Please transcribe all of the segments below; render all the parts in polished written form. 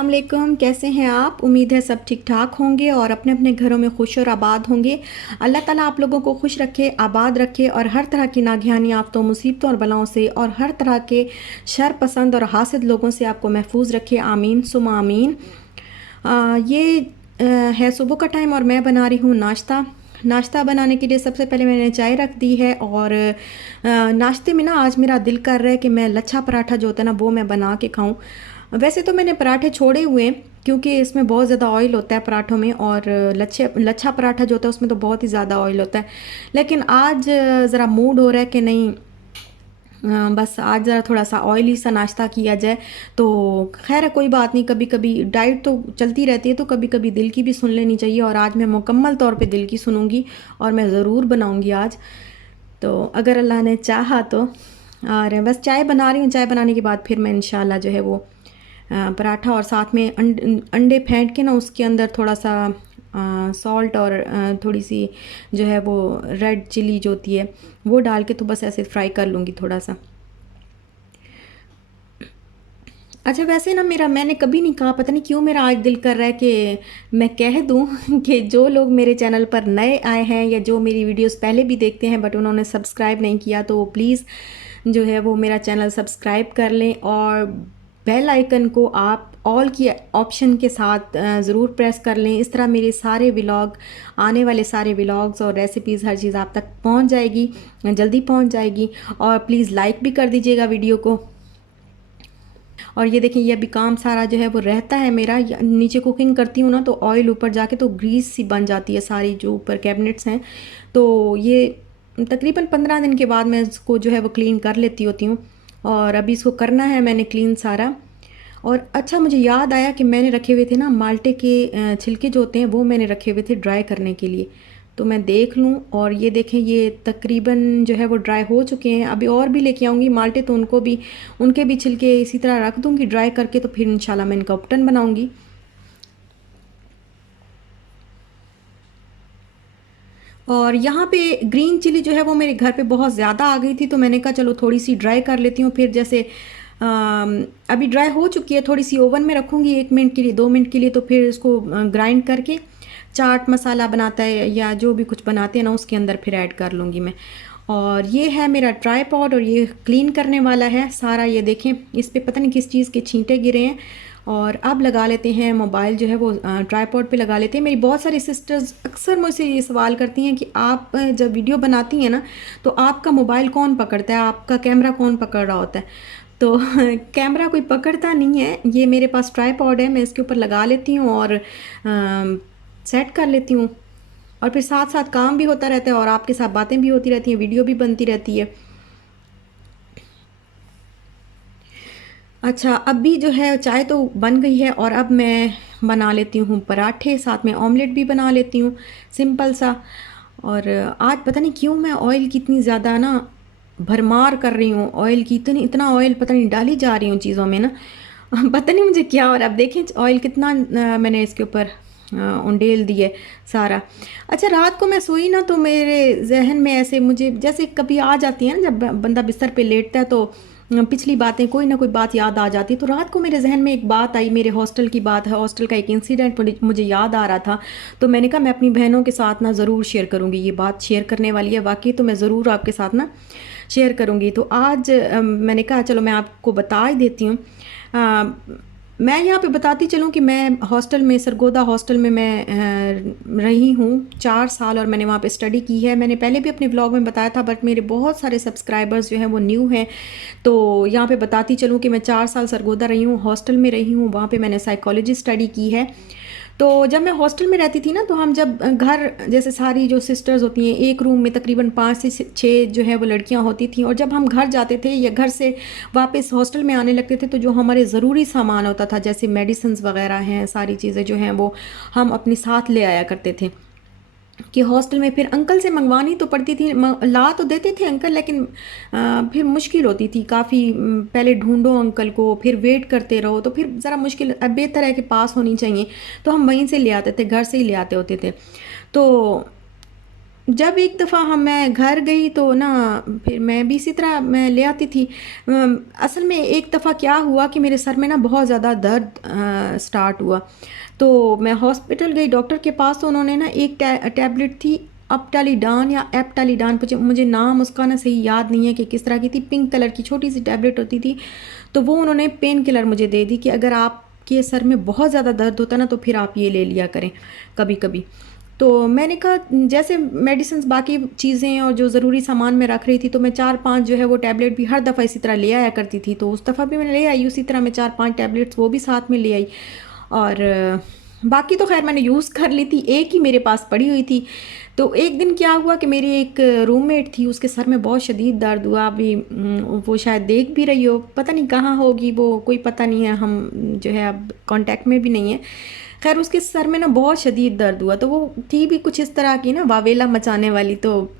अस्सलाम वालेकुम। कैसे हैं आप? उम्मीद है सब ठीक ठाक होंगे और अपने अपने घरों में खुश और आबाद होंगे। अल्लाह ताला आप लोगों को खुश रखे, आबाद रखे और हर तरह की नागहानी आफतों, मुसीबतों और बलाओं से और हर तरह के शर पसंद और हासिद लोगों से आपको महफूज रखे। आमीन सुमा आमीन। ये है सुबह का टाइम और मैं बना रही हूँ नाश्ता। नाश्ता बनाने के लिए सबसे पहले मैंने चाय रख दी है और नाश्ते में ना आज मेरा दिल कर रहा है कि मैं लच्छा पराठा जो होता है ना वो मैं बना के खाऊं। वैसे तो मैंने पराठे छोड़े हुए हैं क्योंकि इसमें बहुत ज़्यादा ऑयल होता है पराठों में, और लच्छा पराठा जो होता है उसमें तो बहुत ही ज़्यादा ऑयल होता है। लेकिन आज ज़रा मूड हो रहा है कि नहीं, बस आज ज़रा थोड़ा सा ऑयली सा नाश्ता किया जाए। तो खैर है, कोई बात नहीं, कभी कभी डाइट तो चलती रहती है तो कभी कभी दिल की भी सुन लेनी चाहिए, और आज मैं मुकम्मल तौर पे दिल की सुनूंगी और मैं ज़रूर बनाऊंगी आज, तो अगर अल्लाह ने चाहा तो। और बस चाय बना रही हूँ, चाय बनाने के बाद फिर मैं इंशाल्लाह जो है वो पराठा और साथ में अंडे फेंट के ना उसके अंदर थोड़ा सा सॉल्ट और थोड़ी सी जो है वो रेड चिली जो होती है वो डाल के तो बस ऐसे फ्राई कर लूँगी थोड़ा सा। अच्छा वैसे ना मेरा, मैंने कभी नहीं कहा, पता नहीं क्यों मेरा आज दिल कर रहा है कि मैं कह दूं कि जो लोग मेरे चैनल पर नए आए हैं या जो मेरी वीडियोस पहले भी देखते हैं बट उन्होंने सब्सक्राइब नहीं किया, तो प्लीज़ जो है वो मेरा चैनल सब्सक्राइब कर लें और बेल आइकन को आप ऑल की ऑप्शन के साथ ज़रूर प्रेस कर लें। इस तरह मेरे सारे व्लॉग, आने वाले सारे व्लॉग्स और रेसिपीज़ हर चीज़ आप तक पहुंच जाएगी, जल्दी पहुंच जाएगी। और प्लीज़ लाइक भी कर दीजिएगा वीडियो को। और ये देखिए, ये अभी काम सारा जो है वो रहता है मेरा, नीचे कुकिंग करती हूँ ना तो ऑयल ऊपर जाके तो ग्रीस सी बन जाती है सारी, जो ऊपर कैबिनेट्स हैं। तो ये तकरीबन 15 दिन के बाद मैं इसको जो है वो क्लीन कर लेती होती हूँ, और अभी इसको करना है मैंने क्लीन सारा। और अच्छा मुझे याद आया कि मैंने रखे हुए थे ना माल्टे के छिलके जो होते हैं वो मैंने रखे हुए थे ड्राई करने के लिए, तो मैं देख लूँ। और ये देखें, ये तकरीबन जो है वो ड्राई हो चुके हैं। अभी और भी लेके आऊँगी माल्टे, तो उनको भी, उनके भी छिलके इसी तरह रख दूँगी ड्राई करके, तो फिर इंशाल्लाह मैं इनका उपटन बनाऊँगी। और यहाँ पे ग्रीन चिली जो है वो मेरे घर पे बहुत ज़्यादा आ गई थी, तो मैंने कहा चलो थोड़ी सी ड्राई कर लेती हूँ। फिर जैसे अभी ड्राई हो चुकी है, थोड़ी सी ओवन में रखूँगी 1 मिनट के लिए, 2 मिनट के लिए, तो फिर इसको ग्राइंड करके चाट मसाला बनाता है या जो भी कुछ बनाते हैं ना उसके अंदर फिर ऐड कर लूँगी मैं। और ये है मेरा ट्राईपॉड और ये क्लीन करने वाला है सारा। ये देखें, इस पे पता नहीं किस चीज़ के छींटे गिरे हैं। और अब लगा लेते हैं मोबाइल जो है वो ट्राईपॉड पे लगा लेते हैं। मेरी बहुत सारी सिस्टर्स अक्सर मुझसे ये सवाल करती हैं कि आप जब वीडियो बनाती हैं ना तो आपका मोबाइल कौन पकड़ता है, आपका कैमरा कौन पकड़ रहा होता है। तो कैमरा कोई पकड़ता नहीं है, ये मेरे पास ट्राईपॉड है, मैं इसके ऊपर लगा लेती हूँ और सेट कर लेती हूँ, और फिर साथ साथ काम भी होता रहता है और आपके साथ बातें भी होती रहती हैं, वीडियो भी बनती रहती है। अच्छा अभी जो है चाय तो बन गई है और अब मैं बना लेती हूँ पराठे, साथ में ऑमलेट भी बना लेती हूँ सिंपल सा। और आज पता नहीं क्यों मैं ऑयल की इतनी ज़्यादा ना भरमार कर रही हूँ, ऑयल की इतनी, इतना ऑयल पता नहीं डाली जा रही हूँ चीज़ों में ना पता नहीं मुझे क्या। और अब देखें ऑयल कितना मैंने इसके ऊपर उंडेल दिए सारा। अच्छा रात को मैं सोई ना तो मेरे जहन में ऐसे मुझे जैसे कभी आ जाती है ना, जब बंदा बिस्तर पे लेटता है तो पिछली बातें, कोई ना कोई बात याद आ जाती है। तो रात को मेरे जहन में एक बात आई, मेरे हॉस्टल की बात है, हॉस्टल का एक इंसिडेंट मुझे याद आ रहा था। तो मैंने कहा मैं अपनी बहनों के साथ ना ज़रूर शेयर करूँगी, ये बात शेयर करने वाली है वाकई, तो मैं ज़रूर आपके साथ ना शेयर करूँगी। तो आज मैंने कहा चलो मैं आपको बता ही देती हूँ। मैं यहाँ पे बताती चलूँ कि मैं हॉस्टल में, सरगोदा हॉस्टल में मैं रही हूँ 4 साल, और मैंने वहाँ पे स्टडी की है। मैंने पहले भी अपने ब्लॉग में बताया था बट मेरे बहुत सारे सब्सक्राइबर्स जो हैं वो न्यू हैं, तो यहाँ पे बताती चलूँ कि मैं 4 साल सरगोदा रही हूँ, हॉस्टल में रही हूँ, वहाँ पे मैंने साइकोलॉजी स्टडी की है। तो जब मैं हॉस्टल में रहती थी ना तो हम जब घर, जैसे सारी जो सिस्टर्स होती हैं एक रूम में तकरीबन 5 से 6 जो है वो लड़कियां होती थी, और जब हम घर जाते थे या घर से वापस हॉस्टल में आने लगते थे तो जो हमारे ज़रूरी सामान होता था जैसे मेडिसिन वगैरह हैं, सारी चीज़ें जो हैं वो हम अपने साथ ले आया करते थे कि हॉस्टल में फिर अंकल से मंगवानी तो पड़ती थी। ला तो देते थे अंकल, लेकिन फिर मुश्किल होती थी काफ़ी। पहले ढूंढो अंकल को, फिर वेट करते रहो, तो फिर ज़रा मुश्किल, अब बेहतर है कि पास होनी चाहिए, तो हम वहीं से ले आते थे, घर से ही ले आते होते थे। तो जब एक दफ़ा हम मैं घर गई तो ना फिर मैं भी इसी तरह मैं ले आती थी। असल में एक दफ़ा क्या हुआ कि मेरे सर में ना बहुत ज़्यादा दर्द स्टार्ट हुआ। तो मैं हॉस्पिटल गई डॉक्टर के पास, तो उन्होंने ना एक टैबलेट थी अपटालिडान या एप्टालिडान, मुझे मुझे नाम उसका ना सही याद नहीं है कि किस तरह की थी, पिंक कलर की छोटी सी टैबलेट होती थी। तो वो उन्होंने पेन किलर मुझे दे दी कि अगर आपके सर में बहुत ज़्यादा दर्द होता ना तो फिर आप ये ले लिया करें कभी कभी। तो मैंने कहा जैसे मेडिसिन बाकी चीज़ें और जो ज़रूरी सामान मैं रख रही थी, तो मैं 4-5 जो है वो टैबलेट भी हर दफ़ा इसी तरह ले आया करती थी, तो उस दफ़ा भी मैं ले आई उसी तरह मैं 4-5 टैबलेट्स वो भी साथ में ले आई। और बाकी तो खैर मैंने यूज़ कर ली थी, एक ही मेरे पास पड़ी हुई थी। तो एक दिन क्या हुआ कि मेरी एक रूममेट थी, उसके सर में बहुत शदीद दर्द हुआ। अभी वो शायद देख भी रही हो, पता नहीं कहाँ होगी वो, कोई पता नहीं है, हम जो है अब कांटेक्ट में भी नहीं है। खैर उसके सर में ना बहुत शदीद दर्द हुआ, तो वो थी भी कुछ इस तरह की ना वावेला मचाने वाली। तो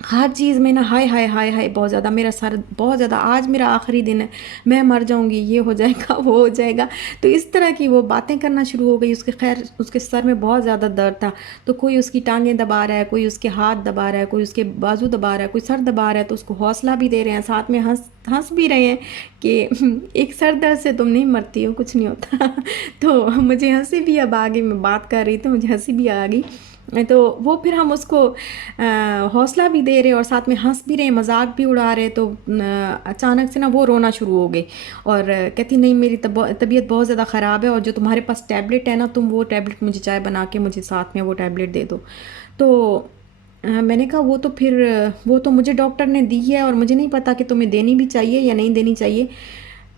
हर चीज़ में ना हाय हाय हाय हाय बहुत ज़्यादा, मेरा सर बहुत ज़्यादा, आज मेरा आखिरी दिन है, मैं मर जाऊंगी, ये हो जाएगा वो हो जाएगा। तो इस तरह की वो बातें करना शुरू हो गई उसके। खैर उसके सर में बहुत ज़्यादा दर्द था, तो कोई उसकी टांगें दबा रहा है, कोई उसके हाथ दबा रहा है, कोई उसके बाजू दबा रहा है, कोई सर दबा रहा है, तो उसको हौसला भी दे रहे हैं, साथ में हंस हंस भी रहे हैं कि एक सर दर्द से तुम नहीं मरती हो, कुछ नहीं होता। तो मुझे हंसी भी अब आ गई, मैं बात कर रही थी मुझे हंसी भी आ गई। तो वो फिर हम उसको हौसला भी दे रहे और साथ में हंस भी रहे, मजाक भी उड़ा रहे। तो अचानक से ना वो रोना शुरू हो गई और कहती नहीं मेरी तबीयत बहुत ज़्यादा ख़राब है, और जो तुम्हारे पास टैबलेट है ना, तुम वो टैबलेट मुझे चाय बना के मुझे साथ में वो टैबलेट दे दो। तो मैंने कहा वो तो फिर वो तो मुझे डॉक्टर ने दी है और मुझे नहीं पता कि तुम्हें देनी भी चाहिए या नहीं देनी चाहिए।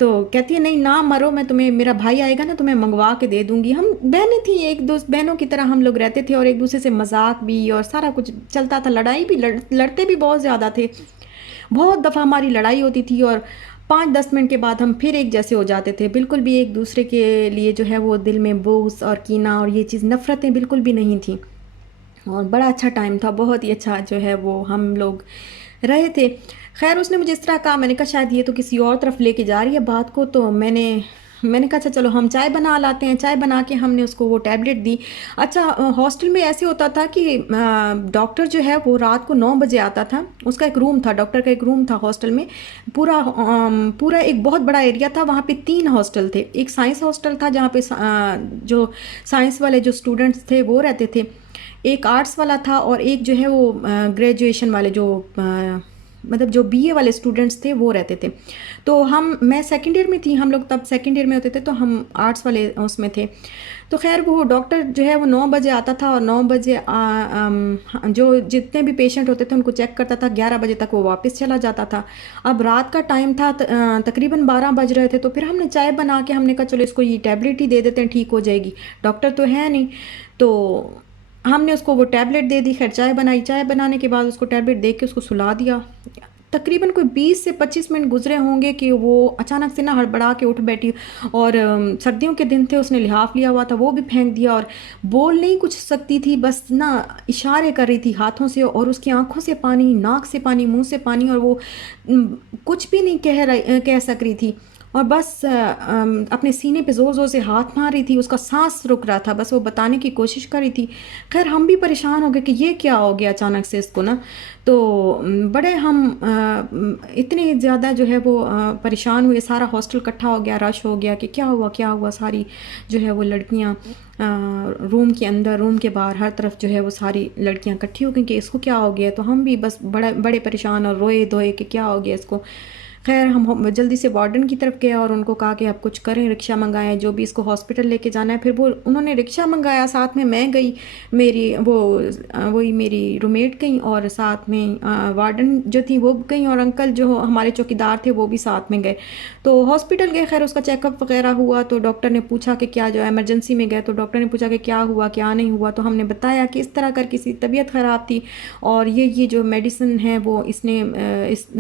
तो कहती है नहीं ना मरो, मैं तुम्हें, मेरा भाई आएगा ना, तुम्हें मंगवा के दे दूंगी। हम बहनें थी, एक दो बहनों की तरह हम लोग रहते थे और एक दूसरे से मजाक भी और सारा कुछ चलता था, लड़ाई भी लड़ते भी बहुत ज़्यादा थे। बहुत दफ़ा हमारी लड़ाई होती थी और 5-10 मिनट के बाद हम फिर एक जैसे हो जाते थे, बिल्कुल भी एक दूसरे के लिए जो है वो दिल में बोस और कीना और ये चीज़ नफ़रतें बिल्कुल भी नहीं थी। और बड़ा अच्छा टाइम था, बहुत ही अच्छा जो है वो हम लोग रहे थे। खैर उसने मुझे इस तरह कहा, मैंने कहा शायद ये तो किसी और तरफ लेके जा रही है बात को, तो मैंने कहा अच्छा चलो हम चाय बना लाते हैं। चाय बना के हमने उसको वो टैबलेट दी। अच्छा हॉस्टल में ऐसे होता था कि डॉक्टर जो है वो रात को 9 बजे आता था, उसका एक रूम था, डॉक्टर का एक रूम था हॉस्टल में। पूरा एक बहुत बड़ा एरिया था, वहाँ पे 3 हॉस्टल थे। एक साइंस हॉस्टल था जहाँ पे जो साइंस वाले जो स्टूडेंट्स थे वो रहते थे, एक आर्ट्स वाला था, और एक जो है वो ग्रेजुएशन वाले जो मतलब जो बीए वाले स्टूडेंट्स थे वो रहते थे। तो मैं सेकेंड ईयर में थी, हम लोग तब सेकेंड ईयर में होते थे, तो हम आर्ट्स वाले उसमें थे। तो खैर वो डॉक्टर जो है वो 9 बजे आता था और 9 बजे जो जितने भी पेशेंट होते थे उनको चेक करता था, 11 बजे तक वो वापस चला जाता था। अब रात का टाइम था, तकरीबन 12 बज रहे थे, तो फिर हमने चाय बना के हमने कहा चलो इसको ये टैबलेट ही दे देते हैं, ठीक हो जाएगी, डॉक्टर तो है नहीं। तो हमने उसको वो टैबलेट दे दी। खैर चाय बनाई, चाय बनाने के बाद उसको टैबलेट दे के उसको सुला दिया। तकरीबन कोई 20 से 25 मिनट गुजरे होंगे कि वो अचानक से ना हड़बड़ा के उठ बैठी, और सर्दियों के दिन थे, उसने लिहाफ लिया हुआ था वो भी फेंक दिया, और बोल नहीं कुछ सकती थी, बस ना इशारे कर रही थी हाथों से, और उसकी आंखों से पानी, नाक से पानी, मुंह से पानी, और वो कुछ भी नहीं कह सक रही थी। और बस अपने सीने पे ज़ोर ज़ोर से हाथ मार रही थी, उसका सांस रुक रहा था, बस वो बताने की कोशिश कर रही थी। खैर हम भी परेशान हो गए कि ये क्या हो गया अचानक से इसको ना। तो बड़े हम इतने ज़्यादा जो है वो परेशान हुए, सारा हॉस्टल इकट्ठा हो गया, रश हो गया कि क्या हुआ क्या हुआ। सारी जो है वो लड़कियां रूम के अंदर, रूम के बाहर, हर तरफ जो है वो सारी लड़कियां इकट्ठी हो गई कि इसको क्या हो गया। तो हम भी बस बड़े परेशान और रोए धोए कि क्या हो गया इसको। खैर हम जल्दी से वार्डन की तरफ गए और उनको कहा कि आप कुछ करें, रिक्शा मंगाएं, जो भी इसको हॉस्पिटल लेके जाना है। फिर वो उन्होंने रिक्शा मंगाया, साथ में मैं गई, मेरी वही मेरी रूममेट गई, और साथ में वार्डन जो थी वो गई, और अंकल जो हमारे चौकीदार थे वो भी साथ में गए। तो हॉस्पिटल गए, खैर उसका चेकअप वगैरह हुआ। तो डॉक्टर ने पूछा कि क्या, जो इमरजेंसी में गए तो डॉक्टर ने पूछा कि क्या हुआ क्या नहीं हुआ। तो हमने बताया कि इस तरह कर किसी तबीयत ख़राब थी, और ये जो मेडिसिन है वो इसने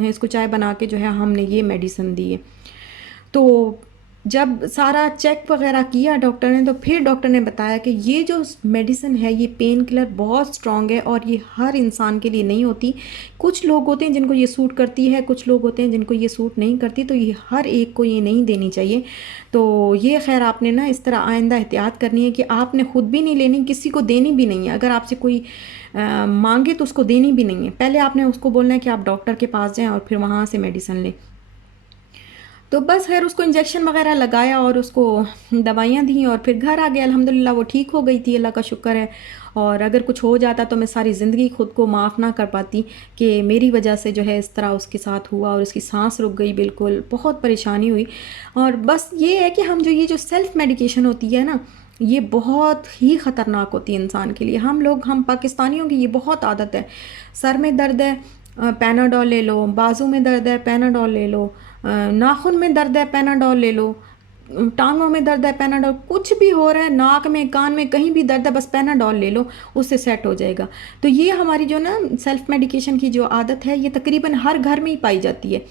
इसको चाय बना के जो है हमने ये मेडिसिन दी है। तो जब सारा चेक वगैरह किया डॉक्टर ने, तो फिर डॉक्टर ने बताया कि ये जो मेडिसिन है ये पेन किलर बहुत स्ट्रॉन्ग है और ये हर इंसान के लिए नहीं होती। कुछ लोग होते हैं जिनको ये सूट करती है, कुछ लोग होते हैं जिनको ये सूट नहीं करती, तो ये हर एक को ये नहीं देनी चाहिए। तो ये खैर आपने ना इस तरह आइंदा एहतियात करनी है कि आपने ख़ुद भी नहीं लेनी, किसी को देनी भी नहीं है। अगर आपसे कोई मांगे तो उसको देनी भी नहीं है। पहले आपने उसको बोलना है कि आप डॉक्टर के पास जाएँ और फिर वहाँ से मेडिसिन लें। तो बस खैर उसको इंजेक्शन वगैरह लगाया और उसको दवाइयाँ दी और फिर घर आ गया। अल्हम्दुलिल्लाह वो ठीक हो गई थी, अल्लाह का शुक्र है। और अगर कुछ हो जाता तो मैं सारी ज़िंदगी ख़ुद को माफ़ ना कर पाती कि मेरी वजह से जो है इस तरह उसके साथ हुआ और उसकी सांस रुक गई, बिल्कुल बहुत परेशानी हुई। और बस ये है कि हम जो ये जो सेल्फ़ मेडिकेशन होती है ना, ये बहुत ही ख़तरनाक होती है इंसान के लिए। हम पाकिस्तानियों की ये बहुत आदत है। सर में दर्द है, पैनाडोल ले लो, बाजू में दर्द है, पैनाडोल ले लो, नाखून में दर्द है, पैनाडोल ले लो, टांगों में दर्द है, पैनाडोल, कुछ भी हो रहा है, नाक में, कान में, कहीं भी दर्द है, बस पैनाडोल ले लो, उससे सेट हो जाएगा। तो ये हमारी जो ना सेल्फ मेडिकेशन की जो आदत है, ये तकरीबन हर घर में ही पाई जाती है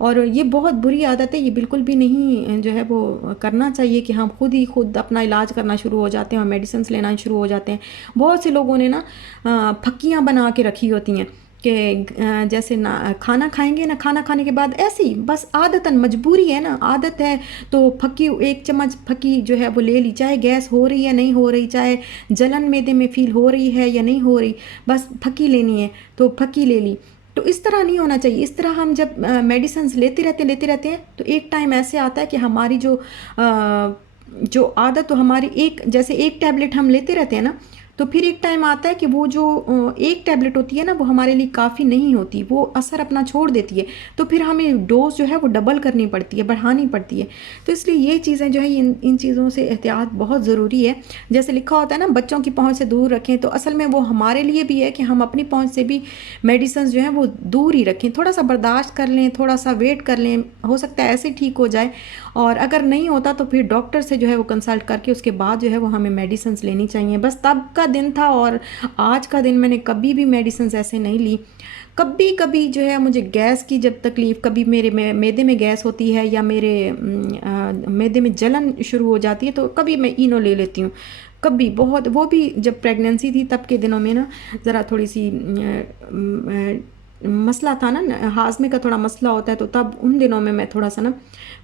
और ये बहुत बुरी आदत है। ये बिल्कुल भी नहीं जो है वो करना चाहिए कि हम खुद अपना इलाज करना शुरू हो जाते हैं और मेडिसिन लेना शुरू हो जाते हैं। बहुत से लोगों ने ना फक्कियाँ बना के रखी होती हैं कि जैसे ना खाना खाएंगे ना, खाना खाने के बाद ऐसे ही बस आदतन, मजबूरी है ना, आदत है तो फक्की, एक चम्मच फक्की जो है वो ले ली, चाहे गैस हो रही है नहीं हो रही, चाहे जलन मैदे में फील हो रही है या नहीं हो रही, बस फक्की लेनी है तो फक्की ले ली। तो इस तरह नहीं होना चाहिए। इस तरह हम जब मेडिसिन लेते रहते हैं तो एक टाइम ऐसे आता है कि हमारी जो आदत, तो हमारी जैसे एक टैबलेट हम लेते रहते हैं ना, तो फिर एक टाइम आता है कि वो जो एक टैबलेट होती है ना, वो हमारे लिए काफ़ी नहीं होती, वो असर अपना छोड़ देती है। तो फिर हमें डोज जो है वो डबल करनी पड़ती है, बढ़ानी पड़ती है। तो इसलिए ये चीज़ें जो है, इन चीज़ों से एहतियात बहुत ज़रूरी है। जैसे लिखा होता है ना, बच्चों की पहुँच से दूर रखें, तो असल में वो हमारे लिए भी है कि हम अपनी पहुँच से भी मेडिसिन जो है वो दूर ही रखें। थोड़ा सा बर्दाश्त कर लें, थोड़ा सा वेट कर लें, हो सकता है ऐसे ठीक हो जाए। और अगर नहीं होता तो फिर डॉक्टर से जो है वो कंसल्ट करके उसके बाद जो है वो हमें मेडिसिन लेनी चाहिए। बस तब का दिन था और आज का दिन मैंने कभी भी मेडिसिन ऐसे नहीं ली। कभी कभी जो है मुझे गैस की जब तकलीफ़, कभी मेरे मैदे में गैस होती है या मेरे मैदे में जलन शुरू हो जाती है, तो कभी मैं इनो ले लेती हूँ। कभी बहुत, वो भी जब प्रेगनेंसी थी तब के दिनों में ना, ज़रा थोड़ी सी मसला था ना, हाजमे का थोड़ा मसला होता है, तो तब उन दिनों में मैं थोड़ा सा ना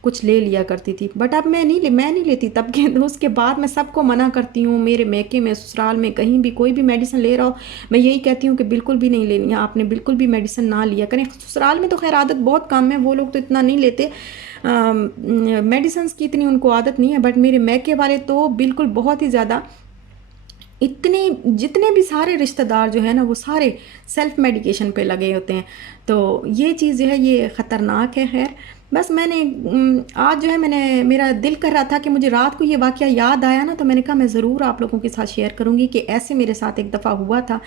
कुछ ले लिया करती थी। बट अब मैं नहीं लेती तब के। उसके बाद मैं सबको मना करती हूँ, मेरे मैके में, ससुराल में, कहीं भी कोई भी मेडिसिन ले रहा हो, मैं यही कहती हूँ कि बिल्कुल भी नहीं लेनी है, आपने बिल्कुल भी मेडिसिन ना लिया करें। ससुराल में तो खैर आदत बहुत कम है, वो लोग तो इतना नहीं लेते, मेडिसिन की इतनी उनको आदत नहीं है। बट मेरे मैके वाले तो बिल्कुल बहुत ही ज़्यादा, इतने जितने भी सारे रिश्तेदार जो है ना, वो सारे सेल्फ मेडिकेशन पे लगे होते हैं। तो ये चीज़ जो है ये ख़तरनाक है। खैर बस मैंने आज जो है, मेरा दिल कर रहा था कि मुझे रात को ये वाक़या याद आया ना, तो मैंने कहा मैं ज़रूर आप लोगों के साथ शेयर करूँगी कि ऐसे मेरे साथ एक दफ़ा हुआ था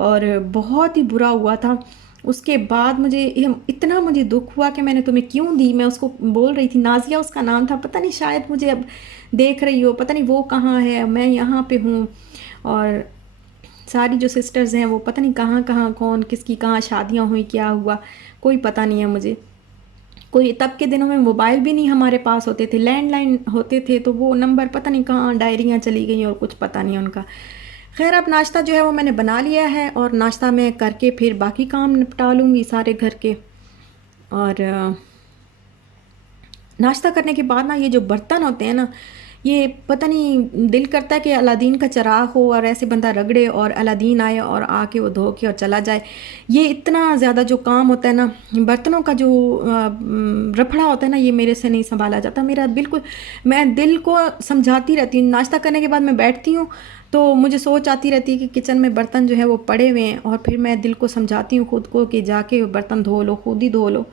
और बहुत ही बुरा हुआ था। उसके बाद इतना मुझे दुख हुआ कि मैंने तुम्हें क्यों दी। मैं उसको बोल रही थी, नाज़िया उसका नाम था, पता नहीं शायद मुझे अब देख रही हो, पता नहीं वो कहाँ है, मैं यहाँ पे हूँ। और सारी जो सिस्टर्स हैं वो पता नहीं कहाँ कहाँ, कौन किसकी कहाँ शादियाँ हुई, क्या हुआ, कोई पता नहीं है मुझे। कोई, तब के दिनों में मोबाइल भी नहीं हमारे पास होते थे, लैंडलाइन होते थे, तो वो नंबर पता नहीं कहाँ डायरियाँ चली गई और कुछ पता नहीं उनका। खैर अब नाश्ता जो है वो मैंने बना लिया है और नाश्ता मैं करके फिर बाकी काम निपटा लूँगी सारे घर के। और नाश्ता करने के बाद ना, ये जो बर्तन होते हैं ना, ये पता नहीं दिल करता है कि अलादीन का चिराग हो और ऐसे बंदा रगड़े और अलादीन आए और आके वो धो के और चला जाए। ये इतना ज़्यादा जो काम होता है ना, बर्तनों का जो रफड़ा होता है ना, ये मेरे से नहीं संभाला जाता। मेरा बिल्कुल, मैं दिल को समझाती रहती हूँ, नाश्ता करने के बाद मैं बैठती हूँ तो मुझे सोच आती रहती है कि किचन में बर्तन जो है वो पड़े हुए हैं, और फिर मैं दिल को समझाती हूँ खुद को कि जाके बर्तन धो लो, खुद ही धो लो।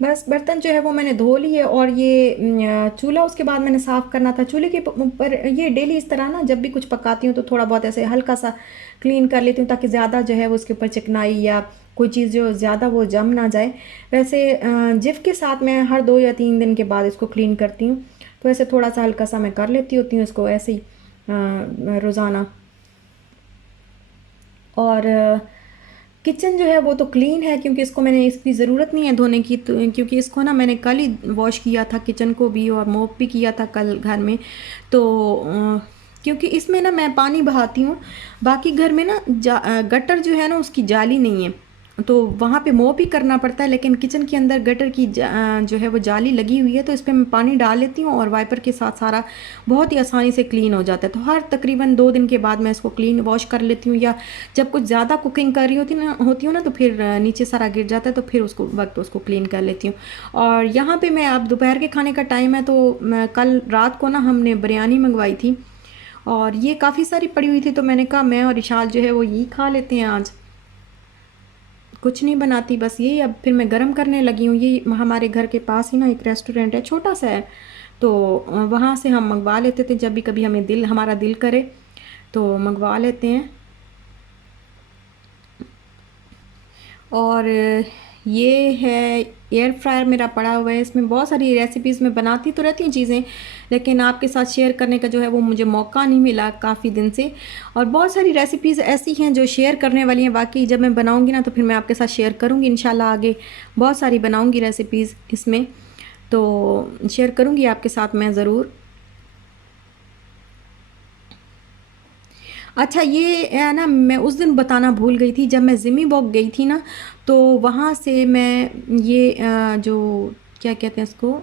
बस बर्तन जो है वो मैंने धो लिए और ये चूल्हा उसके बाद मैंने साफ़ करना था। चूल्हे के ऊपर ये डेली इस तरह ना, जब भी कुछ पकाती हूँ तो थोड़ा बहुत ऐसे हल्का सा क्लीन कर लेती हूँ, ताकि ज़्यादा जो है वो उसके ऊपर चिकनाई या कोई चीज़ जो ज़्यादा वो जम ना जाए। वैसे जिफ के साथ मैं हर 2 या 3 दिन के बाद इसको क्लीन करती हूँ, तो ऐसे थोड़ा सा हल्का सा मैं कर लेती होती हूँ इसको ऐसे ही रोज़ाना। और किचन जो है वो तो क्लीन है, क्योंकि इसको मैंने इसकी ज़रूरत नहीं है धोने की, तो क्योंकि इसको ना मैंने कल ही वॉश किया था, किचन को भी, और मोप भी किया था कल घर में। तो क्योंकि इसमें ना मैं पानी बहाती हूँ, बाकी घर में ना गटर जो है ना उसकी जाली नहीं है, तो वहाँ पे मोप ही करना पड़ता है, लेकिन किचन के अंदर गटर की जो है वो जाली लगी हुई है, तो इस पर मैं पानी डाल लेती हूँ और वाइपर के साथ सारा बहुत ही आसानी से क्लीन हो जाता है। तो हर तकरीबन 2 दिन के बाद मैं इसको क्लीन वॉश कर लेती हूँ, या जब कुछ ज़्यादा कुकिंग कर रही होती हूँ ना, तो फिर नीचे सारा गिर जाता है, तो फिर उसको क्लीन कर लेती हूँ। और यहाँ पे मैं, अब दोपहर के खाने का टाइम है, तो कल रात को ना हमने बिरयानी मंगवाई थी, और ये काफ़ी सारी पड़ी हुई थी, तो मैंने कहा मैं और इशाल जो है वो यही खा लेते हैं आज, कुछ नहीं बनाती, बस यही। अब फिर मैं गरम करने लगी हूँ। ये हमारे घर के पास ही ना एक रेस्टोरेंट है, छोटा सा है, तो वहाँ से हम मंगवा लेते थे, जब भी कभी हमारा दिल करे तो मंगवा लेते हैं। और ये है एयर फ्रायर मेरा पड़ा हुआ है, इसमें बहुत सारी रेसिपीज़ मैं बनाती तो रहती हूँ चीज़ें, लेकिन आपके साथ शेयर करने का जो है वो मुझे मौका नहीं मिला काफ़ी दिन से। और बहुत सारी रेसिपीज़ ऐसी हैं जो शेयर करने वाली हैं, बाकी जब मैं बनाऊँगी ना तो फिर मैं आपके साथ शेयर करूँगी इंशाल्लाह। आगे बहुत सारी बनाऊँगी रेसिपीज़ इसमें, तो शेयर करूँगी आपके साथ मैं ज़रूर। अच्छा, ये है ना, मैं उस दिन बताना भूल गई थी, जब मैं ज़िमी वॉक गई थी ना, तो वहाँ से मैं ये जो क्या कहते हैं इसको,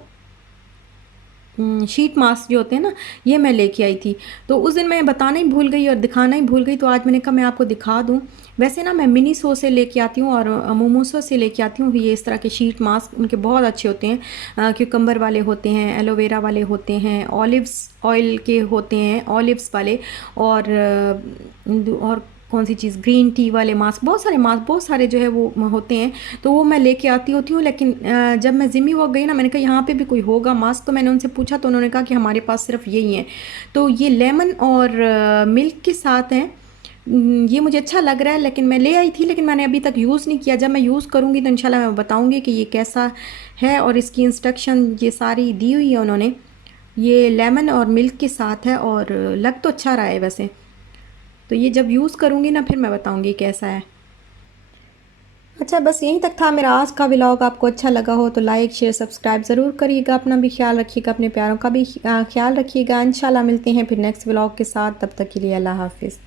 शीट मास्क जो होते हैं ना, ये मैं लेके आई थी। तो उस दिन मैं बताना ही भूल गई और दिखाना ही भूल गई, तो आज मैंने कहा मैं आपको दिखा दूँ। वैसे ना मैं मिनीसो से लेके आती हूँ और मोमोसो से लेके आती हूँ, ये इस तरह के शीट मास्क, उनके बहुत अच्छे होते हैं, क्यूकम्बर वाले होते हैं, एलोवेरा वाले होते हैं, ऑलिव्स ऑयल के होते हैं, ऑलिव्स वाले, और कौन सी चीज़, ग्रीन टी वाले मास्क, बहुत सारे जो है वो होते हैं, तो वो मैं लेके आती होती हूँ। लेकिन जब मैं ज़िमी वॉक गई ना, मैंने कहा यहाँ पे भी कोई होगा मास्क, तो मैंने उनसे पूछा, तो उन्होंने कहा कि हमारे पास सिर्फ यही है। तो ये लेमन और मिल्क के साथ हैं। ये मुझे अच्छा लग रहा है, लेकिन मैं ले आई थी, लेकिन मैंने अभी तक यूज़ नहीं किया। जब मैं यूज़ करूँगी तो इंशाल्लाह मैं बताऊँगी कि ये कैसा है, और इसकी इंस्ट्रक्शन ये सारी दी हुई है उन्होंने। ये लेमन और मिल्क के साथ है, और लग तो अच्छा रहा है वैसे। तो ये जब यूज़ करूँगी ना फिर मैं बताऊँगी कैसा है। अच्छा, बस यहीं तक था मेरा आज का व्लॉग। आपको अच्छा लगा हो तो लाइक शेयर सब्सक्राइब ज़रूर करिएगा। अपना भी ख्याल रखिएगा, अपने प्यारों का भी ख्याल रखिएगा। इंशाल्लाह मिलते हैं फिर नेक्स्ट व्लॉग के साथ, तब तक के लिए अल्लाह हाफिज़।